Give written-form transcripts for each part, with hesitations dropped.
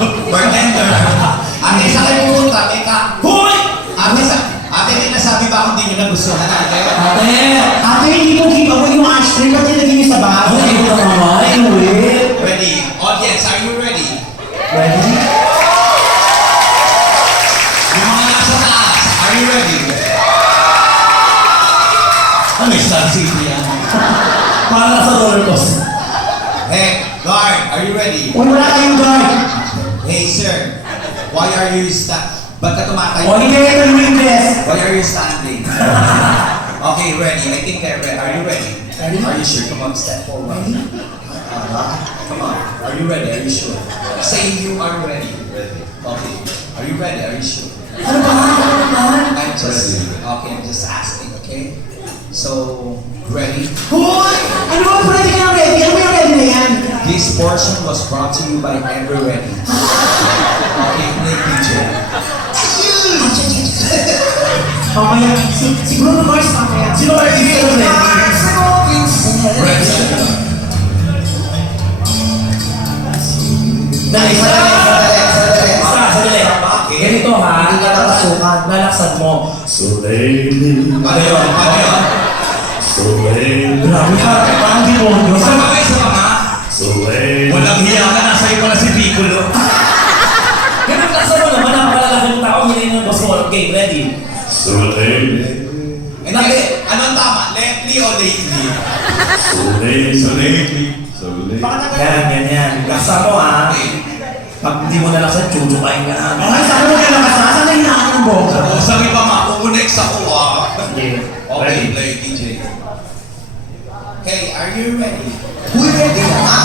Bartender. Ate, sa kayo pumunta? Teka. Hoy! Ate, may nasabi ba kung di nyo nagustuhan ate? Ate, hindi mo give away yung ice cream at nilagay niyo sa bahay. Ay, ito naman. Ready? Audience, are you ready? Ready? Yung mga nasa taas, are you ready? Ano yung Star City yan? Para sa roller coaster. Hey, guard, are you ready? Wala kayong guard. Hey, sir. Why are you Ba't ka O, tumatay? hindi kayo ng English. Why are you standing? Okay, ready. I think they're ready. Are you ready? Ready? Are you sure? Come on, step forward. Come on. Are you ready? Are you sure? Say you are ready. Ready. Okay. Are you ready? Are you sure? Ano ba? Ano ba? I'm just asking, okay? So, ready? Hoy! Ano ba? Ready ka na ready? Ano ba yung ready na yan? This portion was brought to you by Ever Ready. Okay, play DJ. Mamaya, si Bruno Mars mamaya. Sino kayo dito na Ready? Dali, sadali. Ganito ha. Hindi ka nakasukan. Lalaksan mo. So lately. Ano yun? Ano yun? So lately. Grabe ka. Parang demonyo. Isa pa ba? Isa pa nga? So lately. Walang hiya ka, nasa iyo pala si Piccolo. Ganun laksan mo naman. Napakalalaki ng tao. Hindi na boss mo. Okay, ready? So lately. Hindi, anong tama? Lately o lately? So lately. So lately. So lately. Yan. Laksan mo ha. Pag hindi mo nalaksan, chuchukain ka na. Ay, saan mo kaya nakasama? Saan na hinahanap ng boga? O, sabi pa nga, kumunex ako ah. Okay. Okay, play DJ. Hey, are you ready? Who ready na nga?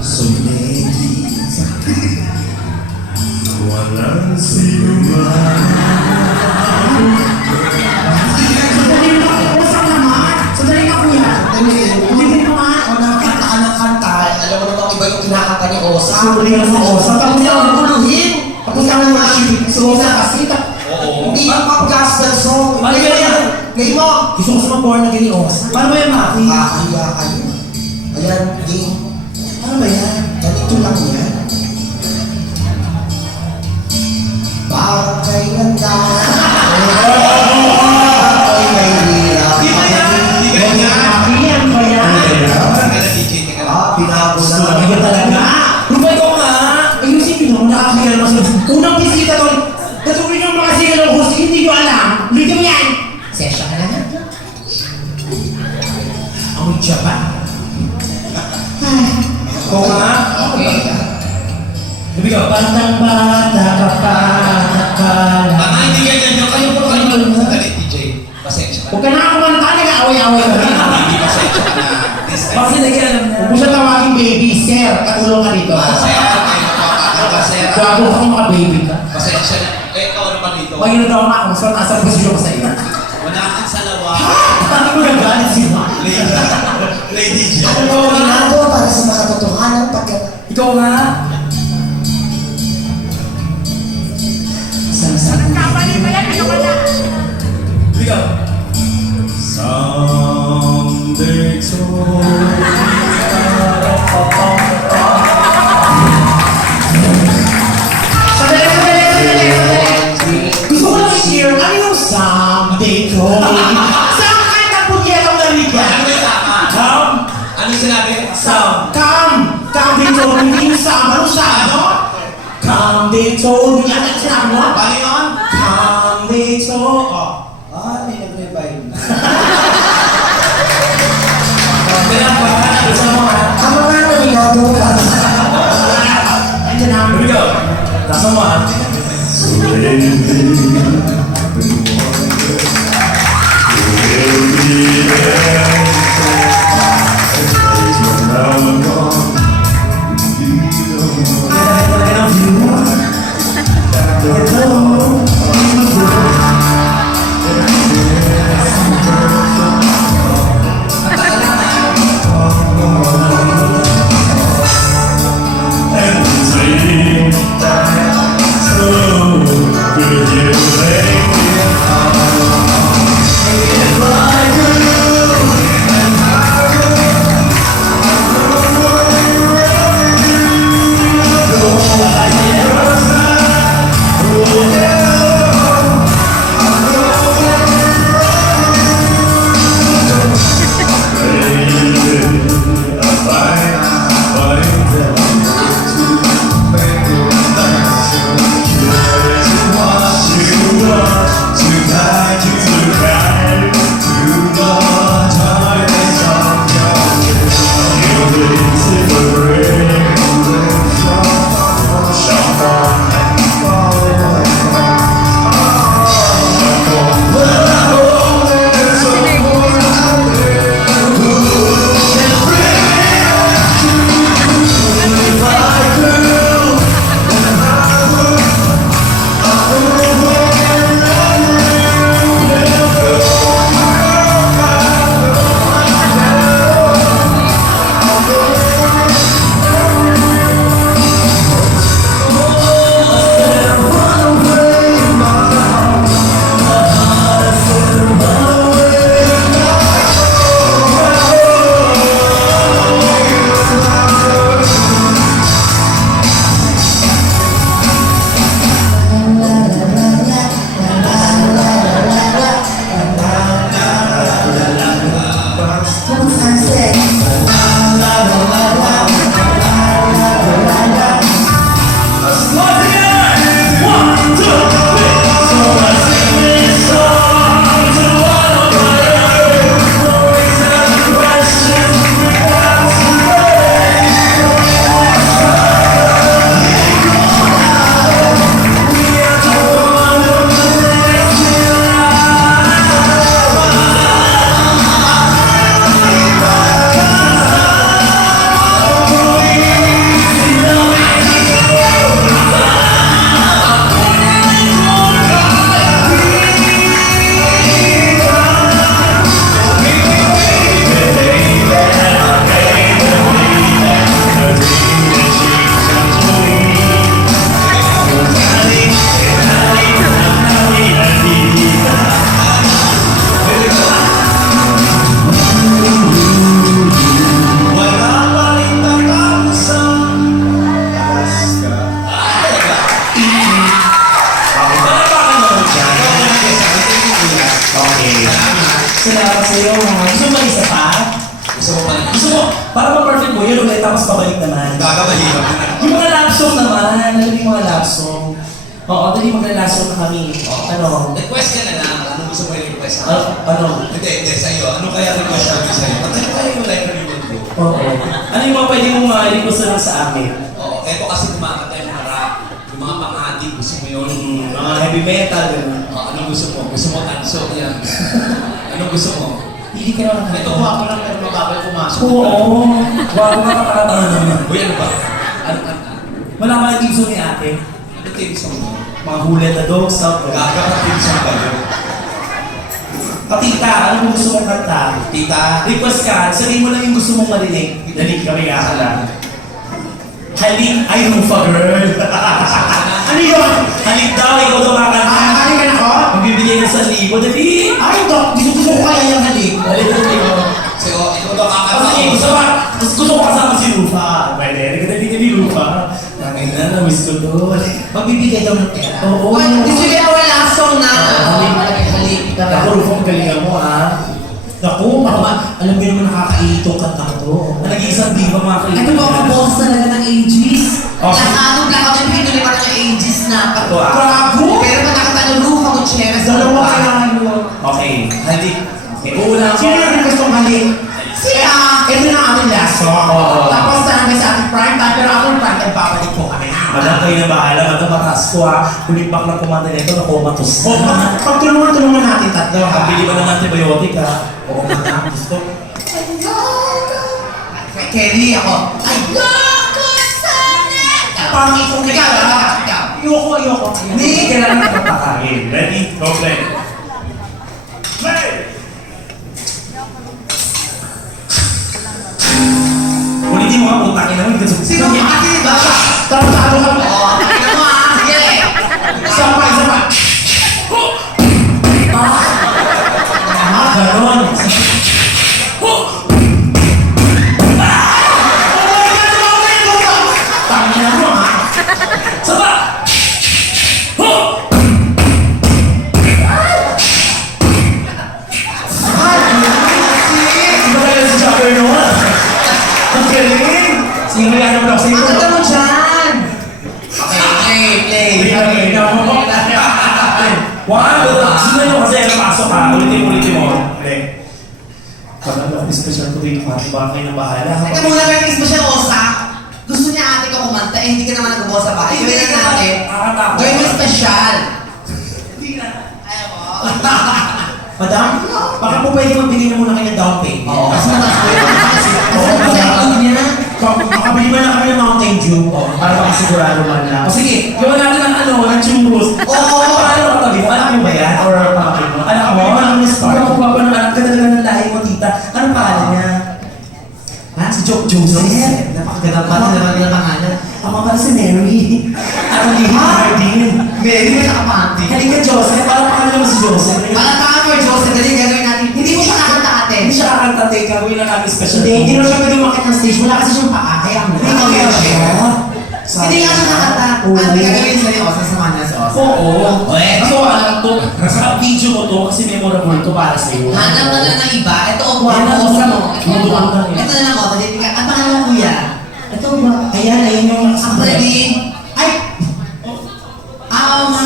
So lately. Walang sinuman. Sandali ka kuya. Hindi mo nga. Ako nakakanta ka ng kanta, alam mo naman iba yung kinakanta ni Osa. Sorry ka sa Osa. Tapos ka ang guluhin. Tapos ka ang worship. Si Osa kasi. Oo. Hindi yung pop gospel song. Ano ba yan? Ngayon mo, Gusto ko sa mga born again ni Osa. Paano ba yan, Maki? kakahiya kayo. Ayan, game. Ano ba yan? Ganito lang yan. Parang kay ganda. Ako'y may hirap. Hindi ba yan? Hindi ka yan? Maki, ano ba yan? Teka na DJ, teka lang. Binago na. Ano ba talaga? Rupay ko nga! Ayusin nyo naman, nakakaya naman sa unang bisita doon. Natuloy ng mga sigal ng host, hindi nyo alam. Ulitin mo yan! Sesya ka na nga. Amoy siya ba? Ko nga! Okay. Sabi ko, bantang bata ka pa, nakala. Tama, hindi ganyan yung kayo po kayo. Sandali, DJ. Pasensya ka Huwag ka na kumanta, nag-aaway-aaway ka rin. Hindi pasensya ka na. This time. Bakit nag-alam na? Huwag mo siya tawagin baby, sir. Katulong ka dito. Masaya ka kayo napapakanta, sir. Gago ka mga baby ka. Pasensya na. Eh, ikaw ano pa rito? Pag daw ako, mas nasa posisyon ko sa iyo. Wala kang salawa. Paano mo nagalit si Ma? Lady J. Ito ang ginagawa para sa makatotohanan pagkat Ikaw nga! Sabi ko, someday Gusto ko lang i-share, ano yung someday ko? Saan ka napugyan ang narinig yan? Ano yung tama? Come! Ano yung sinabi? Sound! Come dito, hindi yung sama, ano sa ano? Come dito, yan ang sinabi mo? Paano yun? Come dito, May nag-revive na. Pinapaka! Gusto mo ha? ang mga nabigado ka. Andiyan na. Sabi ko, nasa mo ha? Could you make it balik naman. Gagawin. Yung mga love song naman, alam mo yung mga love song. Oo, dali magla-love song na kami. Ano? Request ka na lang. Ano gusto mo i-request? Ano? Hindi, sa'yo. Ano kaya request namin sa'yo? Ano kaya yung life reward ko? Oo. Ano yung mga pwede mong request na lang sa amin? Oo, eto kasi kumakanta yung mga rap. Yung mga pang-ati, gusto mo yun? Mga heavy metal, gano'n. Anong gusto mo? Gusto mo tanso yan? Anong gusto mo? Hindi ka naman. Ito, guwapo lang pero mababay pumasok. Oo. Wala ko nakakatawa naman. Uy, ano ba? Ano? Wala ka yung team ni ate. Ano team song mo? Mga hulet na dog, south. Gaga ka team song ba yun? Patita, ano mo gusto mong kanta? Tita, Request ka, sabihin mo lang yung gusto mong marinig. Dalig kami kakala. Halik, ay Rufa girl. Ano yun? Halik daw, ikaw daw kakanta. Ano ka na ko? Magbibigay ng 1,000, dali. Ay, Dok, gusto ko kaya yung halik. Dali, dali. so, ikaw daw kakanta. Kasi gusto ko kasama si Rufa. Pwede, dali ni Rufa. Tangin na, na-miss ko doon. Magbibigay daw ng pera. Oo. Gusto niya ako last song na. Halik. Ako, Rufa, ang galingan mo ah. Naku, alam mo naman nakakaitong kanta ko to. Nag-iisang diva mga kaibigan. Ito mga boss talaga ng ages. Okay. Nakano lang ako yung pinuli pa ng ages na. Ito ah. Bravo! Pero pag nakita ng Rufa Gutierrez. Dalawa kailangan mo. Okay, halik. Okay, una ako. Sino yung request ng halik? Sila! Ito na ang ating last song. Oo. Tapos namin sa ating prime time, pero ako yung prime time, babalik po kami. Madam, kayo na bahala. Madam, mataas ko ah. Kulipak lang kumanda nito na comatose. O, pagtulungan natin tatlo, ha? Ang bili ba ng antibiotic ah? Oo, madam. Gusto. Kelly ako. Ay, loko sana! Parang itong Ikaw, ikaw. Ayoko. Hindi, kailangan ka magpakain. Ready? Go play. Play! Ulitin mo nga, putakin naman. Sino yung akin ba? Tarantado ka ba? Oo, tingnan mo ah. Sige. Isa pa. Ganon. Tangina mo, ha? Saba! Iba talaga si Chopper noon. Ang galing! Sino yan ang sino? Ang ganda mo dyan. Okay, play. Wow! Sino nyo kasi napasok ha? Ulitin mo. Play. Pag ano, special ko dito ha? Baka kayo na bahala. Teka muna, Bertis mo siya, Osa. Gusto niya ate ko kumanta, eh hindi ka naman nag-ubo sa bahay. Hindi Gawin ka na natin. nakakatakot. Gawin mo special. Hindi na. Ayaw mo. Madam, baka po pwede magbigay na muna kayo ng down payment. Oo. Kasi mataas po yun. Oo, madam. niya. Makabili ba na kami ng Mountain Dew? Para makasigurado man lang. O sige, gawa natin ng ano, ng churros. Oo. Paano katabi mo? Anak mo ba yan? Or pamangkin mo? Anak mo? Anak mo, Star. Ano pa ng anak? Ganda ng lahi mo, tita. Anong pangalan niya? Ha? Si Joseph. Napakaganda pa naman nila pangalan. Ako pala si Mary. Ako ni Hardin. Mary mo sa kapanti. Halika, Joseph. Parang pangalan mo si Joseph. Para pa mo, Joseph, dali gagawin natin. Hindi mo siya kakanta ate. Hindi siya kakanta, te. Gagawin lang namin special. Hindi na siya pwede umakit ng stage. Wala kasi siyang paa. Kaya ang Hindi ko kaya siya. Hindi nga siya kakanta. Oo. Ano gagawin sa'yo? Osa sa kanya si Osa. Oo. Eh. Ako, alam to. Sa video mo to kasi memorable to para sa'yo. Hanap ka na ng iba. Ito o Yan ang Osa mo. gusto. Ito Gusto ko lang eh. Ito na lang o. Dali ka. Ang pangalan mo kuya? Ito ba? Ayan yung Ang ready. Ay! Ma.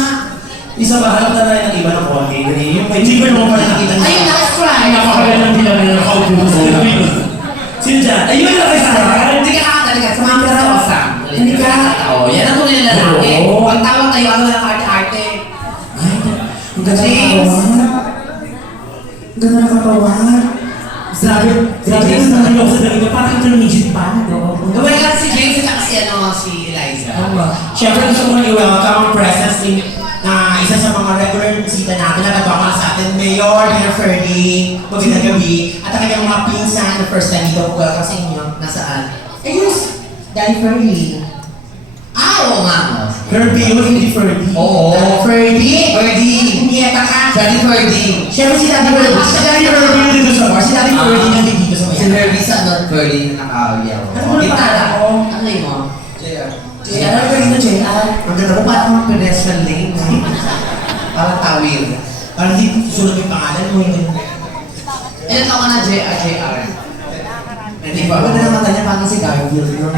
Isa ba, hanap na lang ng iba ng konti. Yung may chicken mo pa nakikita niya. Ayun, let's try. Ay, napakagandang bilang na nakaupo sa Pilipinas. Sino dyan? Ayun na kayo sa harap. Hindi ka kakataligan. Samahan ka sa Osa. Hindi ka. Oo, yan ang tunay na lalaki. Oo. Pag tawag tayo, ano lang arte-arte. Ay, ang ganda ng James. katawan. Ang ganda ng katawan. Grabe, grabe yung mga nyo sa dalito. Parang intermediate pa. Gawin ka si James at saka si, si Eliza. Siyempre gusto ko nang i-welcome ang presence ni isa sa mga regular bisita natin na nagpapala sa atin, Mayor Ferdy, magandang gabi, at ang kanyang mga pinsan na first time dito, welcome sa inyo. Nasaan? Ayos! Daddy Ferdy. Oo nga. Ferdy, hindi Ferdy. Oo. Ferdy! Ferdy. Umieta ka! Daddy Ferdy. Siyempre si Daddy Ferdy. Si Daddy Ferdy yung dito sa bar. Si Daddy Ferdy yung dito sa Si bar. Ferdy sa North Ferdy na nakawiyaw. Ano ba Gitara. ako? Ano yun mo? JR. JR, Ferdy na JR. Ang ganda mo parang mga pedestrian lane. Parang tawid. Parang hindi susunod yung pangalan mo. Ilan taon ka na JR? JR? Di ba? Maganda ng mata niya, parang si Garfield, no?